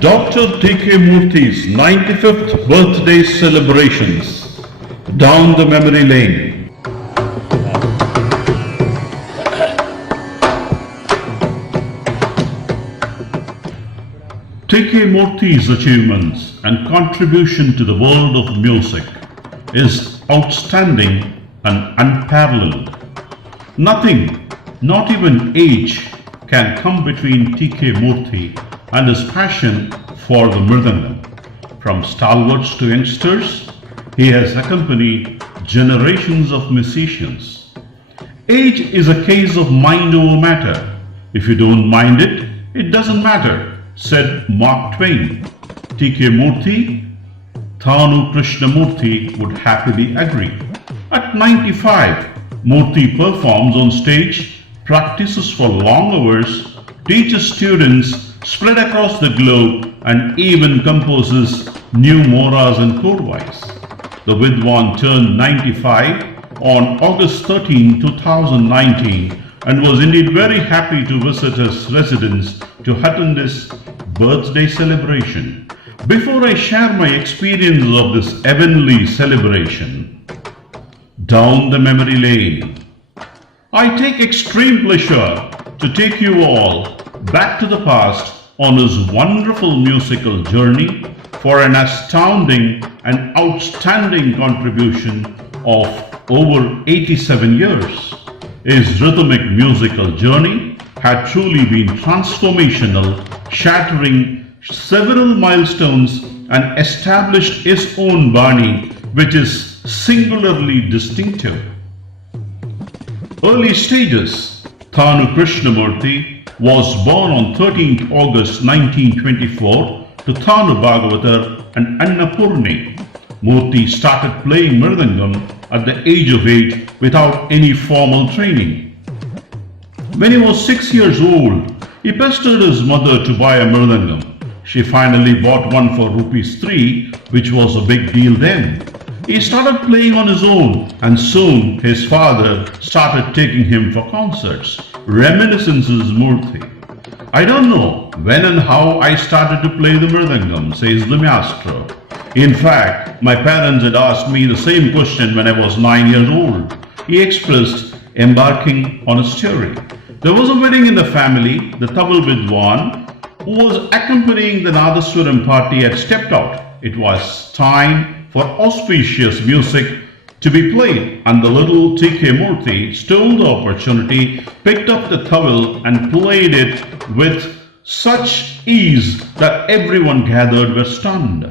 Dr. T.K. Murthy's 95th birthday celebrations. Down the memory lane. T.K. Murthy's achievements and contribution to the world of music is outstanding and unparalleled. Nothing, not even age, can come between T.K. Murthy and his passion for the Mridangam. From stalwarts to youngsters, he has accompanied generations of musicians. Age is a case of mind over matter. If you don't mind it, it doesn't matter, said Mark Twain. T.K. Murthy, Thanu Krishnamurthy would happily agree. At 95, Murthy performs on stage, practices for long hours, teaches students spread across the globe, and even composes new moras and korwais. The Vidwan turned 95 on August 13, 2019 and was indeed very happy to visit his residence to attend his birthday celebration. Before I share my experience of this heavenly celebration, down the memory lane, I take extreme pleasure to take you all back to the past on his wonderful musical journey for an astounding and outstanding contribution of over 87 years. His rhythmic musical journey had truly been transformational, shattering several milestones and established his own Bani, which is singularly distinctive. Early stages. Thanu Krishnamurthy was born on 13th August 1924 to Thanu Bhagavatar and Annapurni. Murthy started playing Mridangam at the age of 8 without any formal training. When he was 6 years old, he pestered his mother to buy a Mridangam. She finally bought one for rupees 3, which was a big deal then. He started playing on his own, and soon his father started taking him for concerts. Reminiscences Murthy. I don't know when and how I started to play the Mridangam, says the maestro. In fact, my parents had asked me the same question when I was 9 years old. He expressed, embarking on a story. There was a wedding in the family. The Tamil Vidwan, who was accompanying the Nadaswaram party, had stepped out. It was time for auspicious music to be played, and the little T.K. Murthy stole the opportunity, picked up the towel and played it with such ease that everyone gathered were stunned.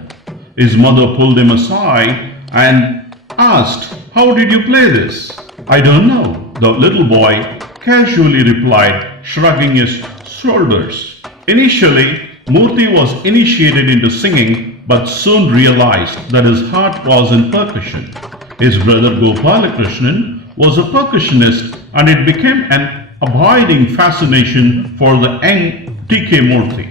His mother pulled him aside and asked, "How did you play this?" "I don't know," the little boy casually replied, shrugging his shoulders. Initially, Murthy was initiated into singing but soon realized that his heart was in percussion. His brother Gopalakrishnan was a percussionist, and it became an abiding fascination for the young T.K. Murthy.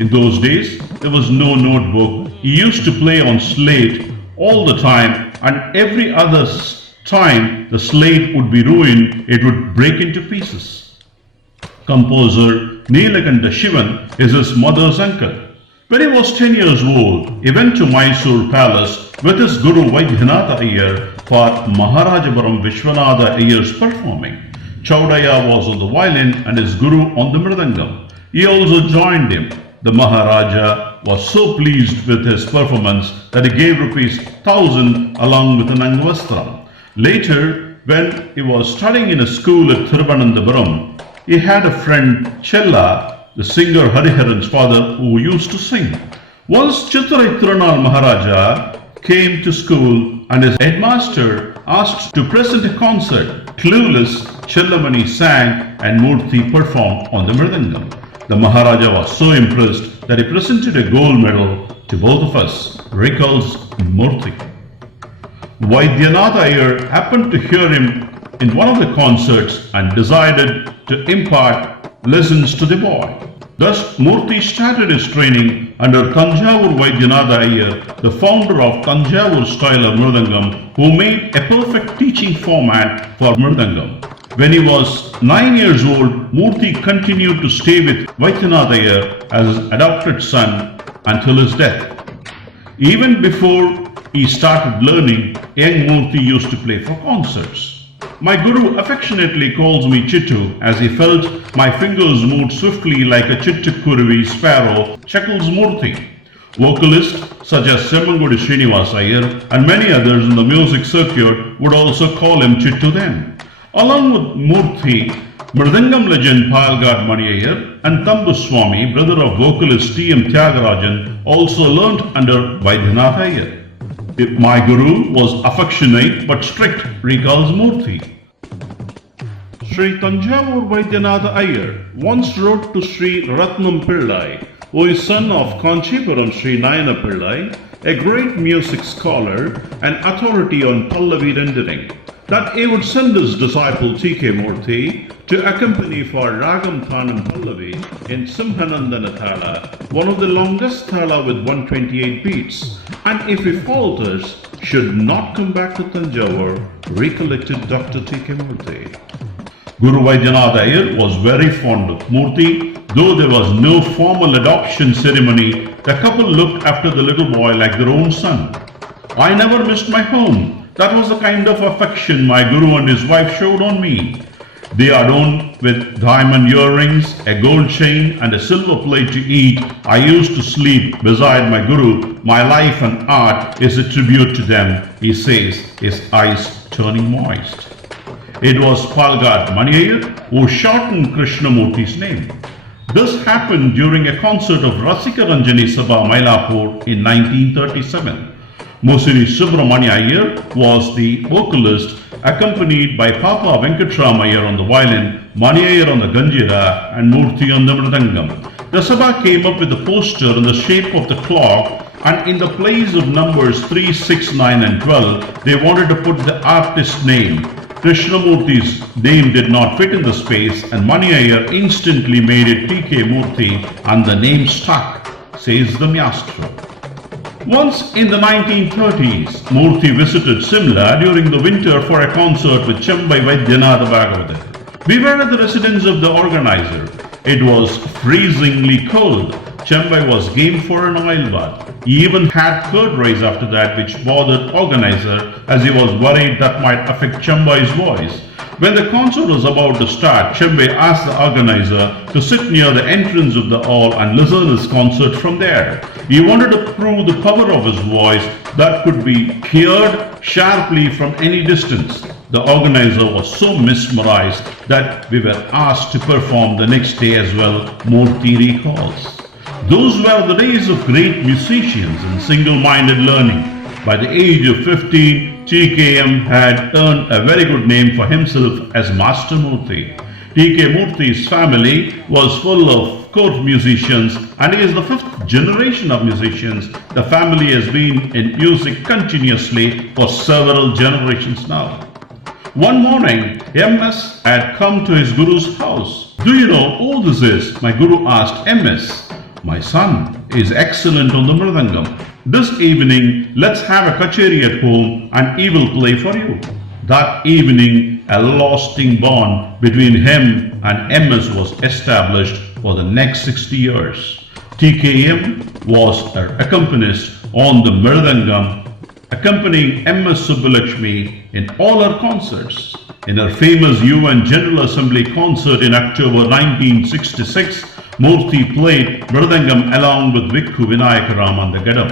In those days, there was no notebook. He used to play on slate all the time, and every other time the slate would be ruined, it would break into pieces. Composer Neelakanta Shivan is his mother's uncle. When he was 10 years old, he went to Mysore Palace with his Guru Vaidyanatha Iyer for Maharajapuram Vishwanatha Iyer's performing. Chaudaya was on the violin and his Guru on the Mridangam. He also joined him. The Maharaja was so pleased with his performance that he gave ₹1,000 along with an Angavastram. Later, when he was studying in a school at Thiruvananthapuram, he had a friend Chella, the singer Hariharan's father, who used to sing. Once Chitrai Tirunal Maharaja came to school and his headmaster asked to present a concert. Clueless, Chellamani sang and Murthy performed on the Mridangam. The Maharaja was so impressed that he presented a gold medal to both of us, recalls Murthy. Vaidyanatha Iyer happened to hear him in one of the concerts and decided to impart lessons to the boy. Thus, Murthy started his training under Thanjavur Vaidyanatha Iyer, the founder of Thanjavur style of Mridangam, who made a perfect teaching format for Mridangam. When he was 9 years old, Murthy continued to stay with Vaidyanatha Iyer as his adopted son until his death. Even before he started learning, young Murthy used to play for concerts. My Guru affectionately calls me Chittu as he felt my fingers moved swiftly like a Chittukuruvi sparrow chuckles Murthy. Vocalists such as Semmangudi Srinivas Iyer and many others in the music circuit would also call him Chittu then. Along with Murthy, Mridangam legend Palgad Mani Iyer and Tambu Swami, brother of vocalist T.M. Tyagarajan, also learnt under Vaidyanatha Iyer. My Guru was affectionate but strict, recalls Murthy. Sri Thanjavur Vaidyanatha Iyer once wrote to Sri Ratnam Pillai, who is son of Kanchipuram Sri Nayana Pillai, a great music scholar and authority on Pallavi rendering, that he would send his disciple T.K. Murthy to accompany for Ragam Thanam Pallavi in Simhanandana Thala, one of the longest thala with 128 beats, and if he falters, should not come back to Thanjavur, recollected Dr. T.K. Murthy. Guru Vaidyanatha Iyer was very fond of Murthy. Though there was no formal adoption ceremony, the couple looked after the little boy like their own son. I never missed my home. That was the kind of affection my Guru and his wife showed on me. They adorned with diamond earrings, a gold chain and a silver plate to eat. I used to sleep beside my Guru. My life and art is a tribute to them, he says, his eyes turning moist. It was Palgad Mani Iyer who shortened Krishnamurthy's name. This happened during a concert of Rasika Ranjani Sabha Mylapore in 1937. Musiri Subramania Iyer was the vocalist, accompanied by Papa Venkatrama Iyer on the violin, Mani Iyer on the ganjira and Murthy on the mridangam. The Sabha came up with a poster in the shape of the clock, and in the place of numbers 3, 6, 9 and 12, they wanted to put the artist's name. Krishnamurthy's name did not fit in the space, and Mani Iyer instantly made it T.K. Murthy, and the name stuck, says the maestro. Once in the 1930s, Murthy visited Simla during the winter for a concert with Chambai Vaidyanatha Bhagavatar. We were at the residence of the organizer. It was freezingly cold. Chambai was game for an oil bath. He even had curd rice after that, which bothered organizer as he was worried that might affect Chambai's voice. When the concert was about to start, Chambai asked the organizer to sit near the entrance of the hall and listen to his concert from there. He wanted to prove the power of his voice that could be heard sharply from any distance. The organizer was so mesmerized that we were asked to perform the next day as well, Murthy recalls. Those were the days of great musicians and single-minded learning. By the age of 15, TKM had earned a very good name for himself as Master Murthy. T.K. Murthy's family was full of court musicians, and he is the 5th generation of musicians. The family has been in music continuously for several generations now. One morning, MS had come to his Guru's house. "Do you know who this is?" my Guru asked MS. "My son is excellent on the mridangam. This evening, let's have a kacheri at home and he will play for you." That evening, a lasting bond between him and MS was established for the next 60 years. TKM was her accompanist on the mridangam, accompanying MS Subbulakshmi in all her concerts. In her famous UN General Assembly concert in October 1966, Murthy played mridangam along with Vikku Vinayakaram on the gadam.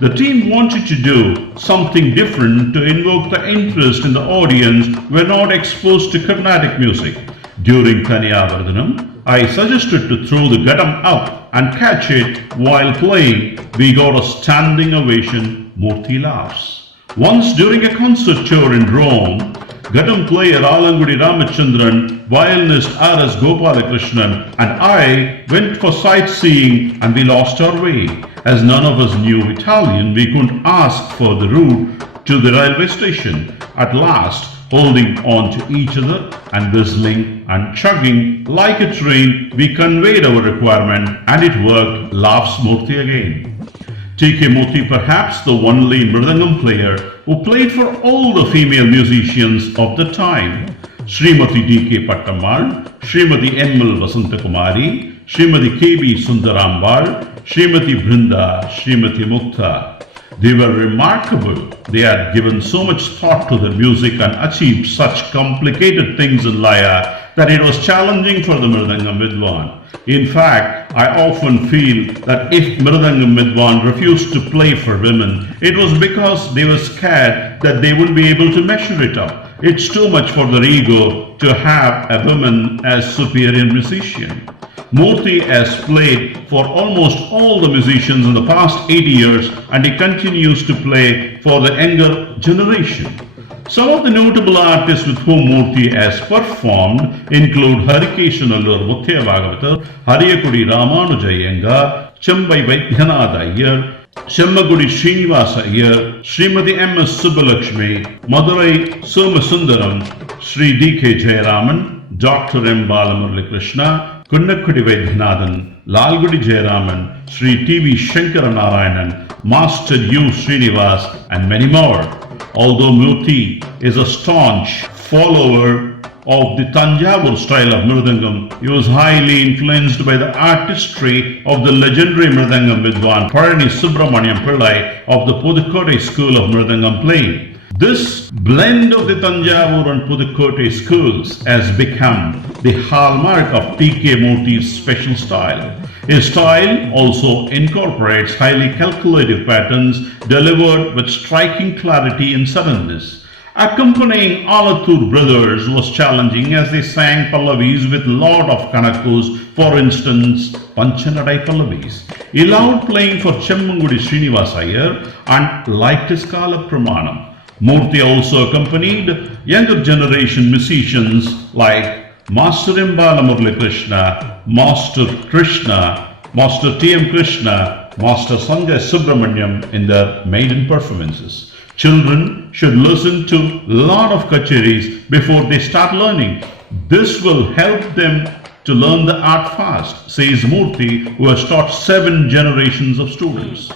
The team wanted to do something different to invoke the interest in the audience who were not exposed to Carnatic music. During Thanjavur, I suggested to throw the gadam up and catch it while playing. We got a standing ovation, Murthy laughs. Once during a concert tour in Rome, gadam player Alangudi Ramachandran, violinist R.S. Gopalakrishnan and I went for sightseeing, and we lost our way. As none of us knew Italian, we couldn't ask for the route to the railway station. At last, holding on to each other and whistling and chugging like a train, we conveyed our requirement, and it worked, laughs Murthy again. T.K. Murthy, perhaps the only Mridangam player who played for all the female musicians of the time. Srimati D.K. Pattammal, Srimati M.L. Vasantakumari, Srimati K.B. Sundarambal, Srimati Brinda, Srimati Mukta. They were remarkable. They had given so much thought to their music and achieved such complicated things in Laya that it was challenging for the Mridangam Vidwan. In fact, I often feel that if Mridangam Vidwan refused to play for women, it was because they were scared that they wouldn't be able to measure it up. It's too much for their ego to have a woman as superior musician. Murthy has played for almost all the musicians in the past 80 years, and he continues to play for the younger generation. Some of the notable artists with whom Murthy has performed include Harikeshanallur Muthya Bhagavatar, Hariyakudi Ramanuja Iyengar, Chambai Vaidyanatha Iyer, Shemmagudi Srinivasa Iyer, Srimati M.S. Subbalakshmi, Madurai Somasundaram, Sri D.K. Jayaraman, Dr. M. Balamurali Krishna, Kunnakkudi Vaidyanathan, Lalgudi Jayaraman, Sri T.V. Shankara Narayanan, Master U. Srinivas, and many more. Although Murthy is a staunch follower of the Thanjavur style of Mridangam, he was highly influenced by the artistry of the legendary Mridangam Vidwan Parani Subramaniam Pillai of the Pudukkotai school of Mridangam playing. This blend of the Thanjavur and Pudukkotai schools has become the hallmark of T.K. Murthy's special style. His style also incorporates highly calculative patterns delivered with striking clarity and suddenness. Accompanying Alathur brothers was challenging as they sang Pallavis with lot of Kanakus, for instance, Panchanadai Pallavis. He loved playing for Chemmangudi Srinivasa Iyer and liked his Kala Pramanam. Murthy also accompanied younger generation musicians like Master M. Balamurali Krishna, Master T.M. Krishna, Master Sanjay Subramaniam in their maiden performances. Children should listen to a lot of kacheris before they start learning. This will help them to learn the art fast, says Murthy, who has taught 7 generations of students.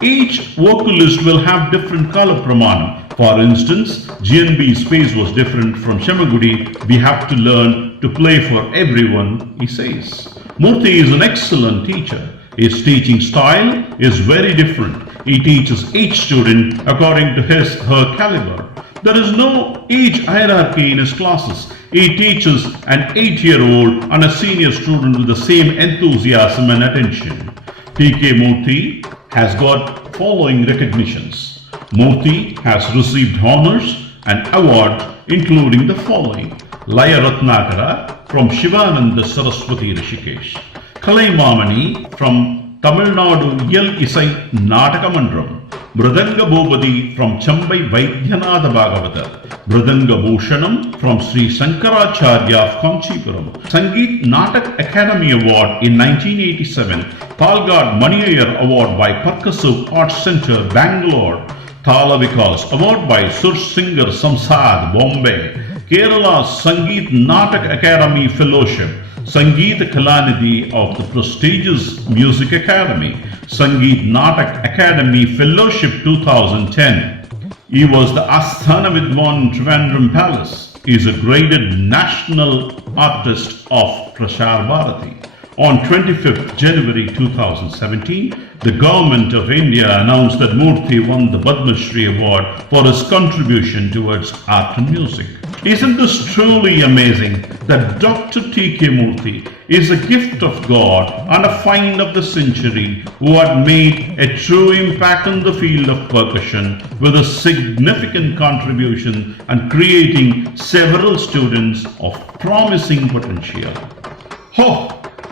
Each vocalist will have different Kala Pramanam. For instance, GNB's pace was different from Shemmagudi. We have to learn to play for everyone, he says. Murthy is an excellent teacher. His teaching style is very different. He teaches each student according to her caliber. There is no age hierarchy in his classes. He teaches an 8-year-old and a senior student with the same enthusiasm and attention. T.K. Murthy has got following recognitions. Murthy has received honors and awards including the following: Laya Ratnakara from Shivananda Saraswati Rishikesh, Kalaimamani from Tamil Nadu Yel Isai Nataka Mandram, Mridanga Bhubadi from Chambai Vaidyanatha Bhagavatar, Mridanga Bhushanam from Sri Sankaracharya of Kanchipuram, Sangeet Natak Academy Award in 1987, Talgad Mani Iyer Award by Percussive Arts Center, Bangalore, Thala Vikas Award by Sur Singer Samsad, Bombay, Kerala Sangeet Natak Academy Fellowship, Sangeet Kalanidhi of the prestigious Music Academy, Sangeet Natak Academy Fellowship 2010. He was the Asthana Vidwan Trivandrum Palace. He is a graded national artist of Prasar Bharati. On 25th January 2017, the Government of India announced that Murthy won the Padma Shri Award for his contribution towards art and music. Isn't this truly amazing that Dr. T.K. Murthy is a gift of God and a find of the century who had made a true impact in the field of percussion with a significant contribution and creating several students of promising potential.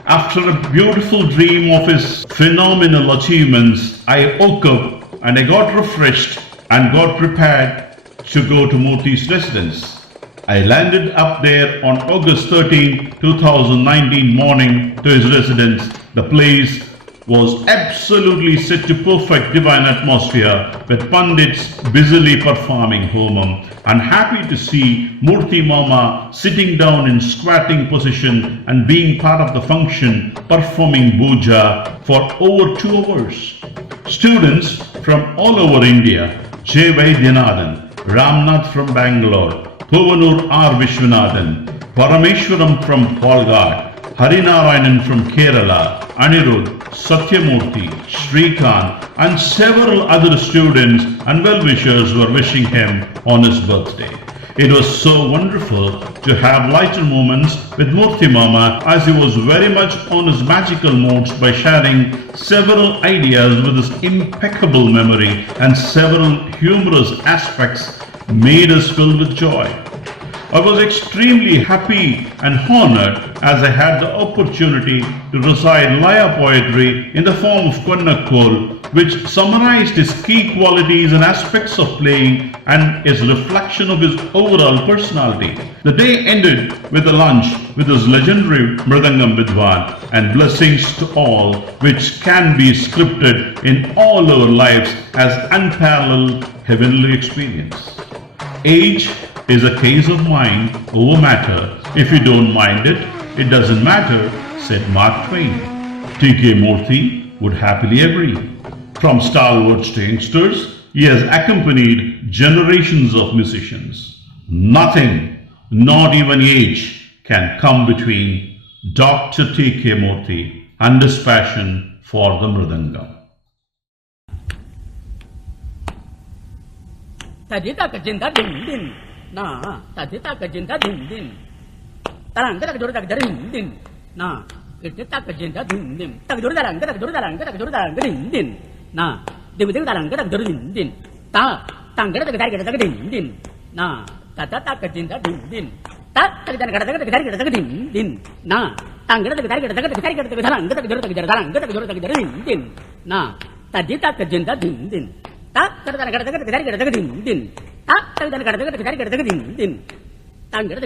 After a beautiful dream of his phenomenal achievements, I woke up and I got refreshed and got prepared to go to Murthy's residence. I landed up there on August 13, 2019 morning to his residence. The place was absolutely set to perfect divine atmosphere with Pandits busily performing Homam, and happy to see Murthy Mama sitting down in squatting position and being part of the function performing puja for over 2 hours. Students from all over India, J. Vaidyanathan, Ramnath from Bangalore, Povanur R. Vishwanathan, Parameshwaram from Palghat, Harinarayanan from Kerala, Anirudh, Satyamurthi, Srikant, and several other students and well-wishers were wishing him on his birthday. It was so wonderful to have lighter moments with Murthy Mama, as he was very much on his magical modes by sharing several ideas with his impeccable memory, and several humorous aspects made us filled with joy. I was extremely happy and honored as I had the opportunity to recite Laya poetry in the form of Konnakol, which summarized his key qualities and aspects of playing and is a reflection of his overall personality. The day ended with a lunch with his legendary Mridanga Vidwan and blessings to all, which can be scripted in all our lives as unparalleled heavenly experience. Age is a case of mind over matter. If you don't mind it, it doesn't matter, said Mark Twain. T.K. Murthy would happily agree. From stalwarts to youngsters, he has accompanied generations of musicians. Nothing, not even age, can come between Dr. T.K. Murthy and his passion for the Mridanga. Tadita kajinda din din na tadita kajinda din din tarang tak jor tak din din na tadita kajinda din din tak jor tarang din din na dewi tarang tak jor din din ta tangga tak din din na tadita kajinda din din ta tadita tak din din na tangga tak tarang tak jor din din na tadita kajinda din din tak din din tak din din tangga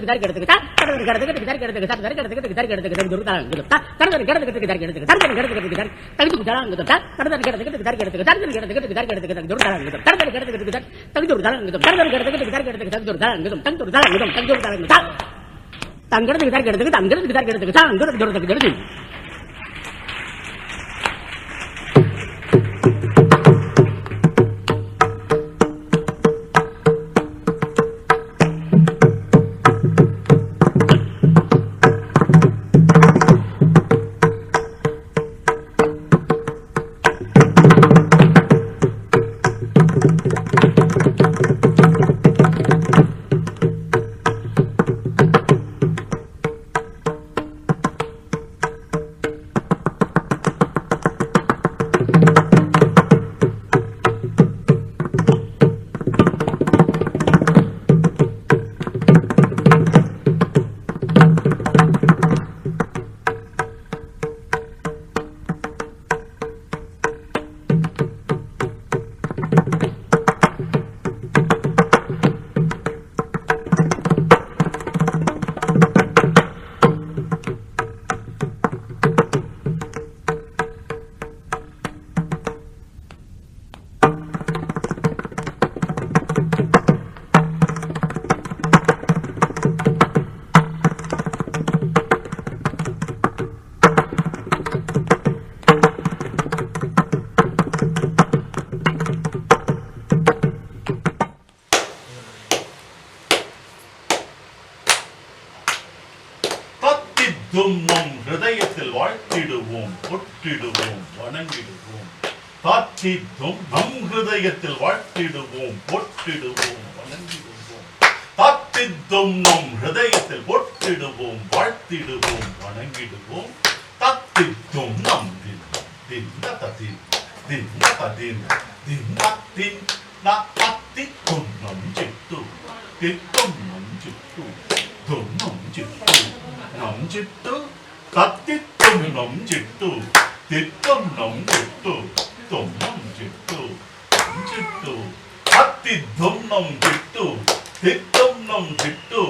தும்மும் ஹிருதயத்தில் வாழ்த்திடுவோம், பொற்றிடுவோம், வணங்கிடுவோம். தாத்தித்தும் நம் ஹிருதயத்தில் வாழ்த்திடுவோம், பொற்றிடுவோம், வணங்கிடுவோம். தாத்தித்தும் நம் ஹிருதயத்தில் பொற்றிடுவோம், வாழ்த்திடுவோம், வணங்கிடுவோம். தாத்தித்தும் நம் தின்னதின் தின்னதின் தின்னதின் நாத்தித்தும் நம் சித்து தித்தும் நம் சித்து துன்னம் சித்து நம் சித்து கத்தித்தும் நம் சித்து தித்தம் நம் சித்து துன்னம் சித்து நம் சித்து கத்தித்தும் நம் சித்து தித்தம் நம் சித்து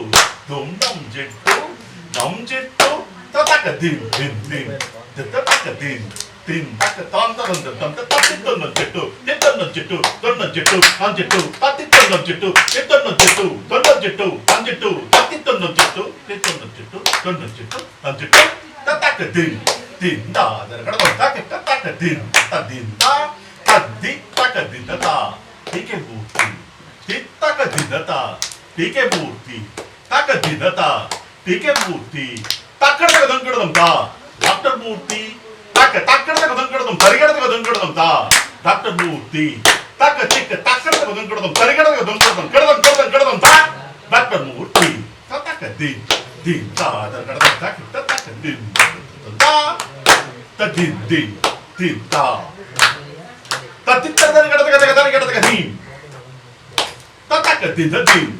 துன்னம் சித்து நம் சித்து ததக தின் தின் தின் ததக தின் din tak tan tan tan tan tan jettu tan jettu tan jettu tan jettu tati tan jettu tan jettu tan jettu tan jettu tati tan jettu tan jettu tan jettu tak din din da kada tak din da tadi tak din da dike murti tak din da dike murti tak din da dike murti takkada kadam da Dr. Murthy takkada kadam tarigada kadam da Dr. Murthy takkada kadam tarigada kadam da Dr. Murthy takkada din da takkada din da ta din da tatittara kadam din takkada din da din takkada din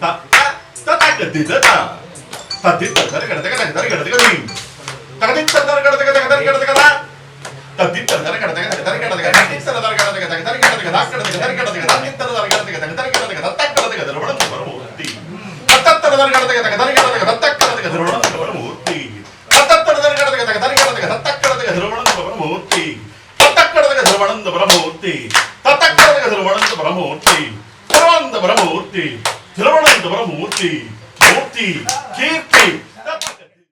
da tatittara kadam din Murthy, Kirti,